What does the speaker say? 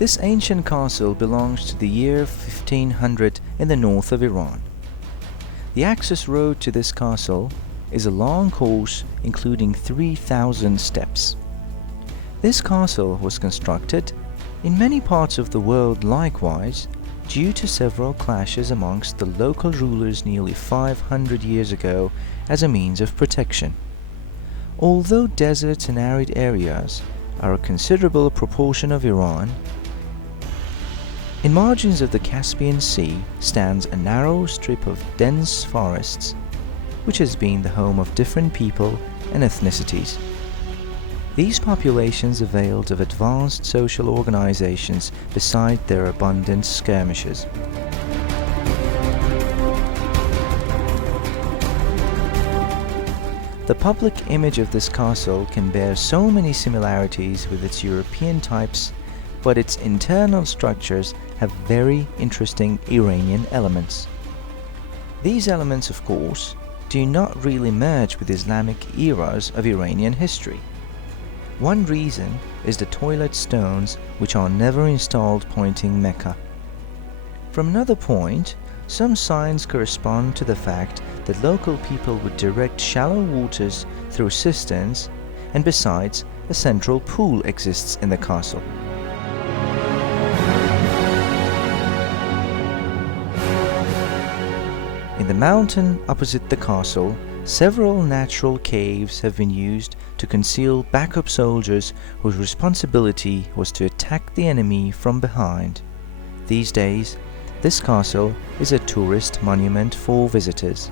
This ancient castle belongs to the year 1500 in the north of Iran. The access road to this castle is a long course including 3,000 steps. This castle was constructed in many parts of the world likewise due to several clashes amongst the local rulers nearly 500 years ago as a means of protection. Although deserts and arid areas are a considerable proportion of Iran, in margins of the Caspian Sea stands a narrow strip of dense forests which has been the home of different people and ethnicities. These populations availed of advanced social organizations beside their abundant skirmishes. The public image of this castle can bear so many similarities with its European types, but its internal structures have very interesting Iranian elements. These elements, of course, do not really merge with Islamic eras of Iranian history. One reason is the toilet stones which are never installed pointing Mecca. From another point, some signs correspond to the fact that local people would direct shallow waters through cisterns, and besides, a central pool exists in the castle. In the mountain opposite the castle, several natural caves have been used to conceal backup soldiers whose responsibility was to attack the enemy from behind. These days, this castle is a tourist monument for visitors.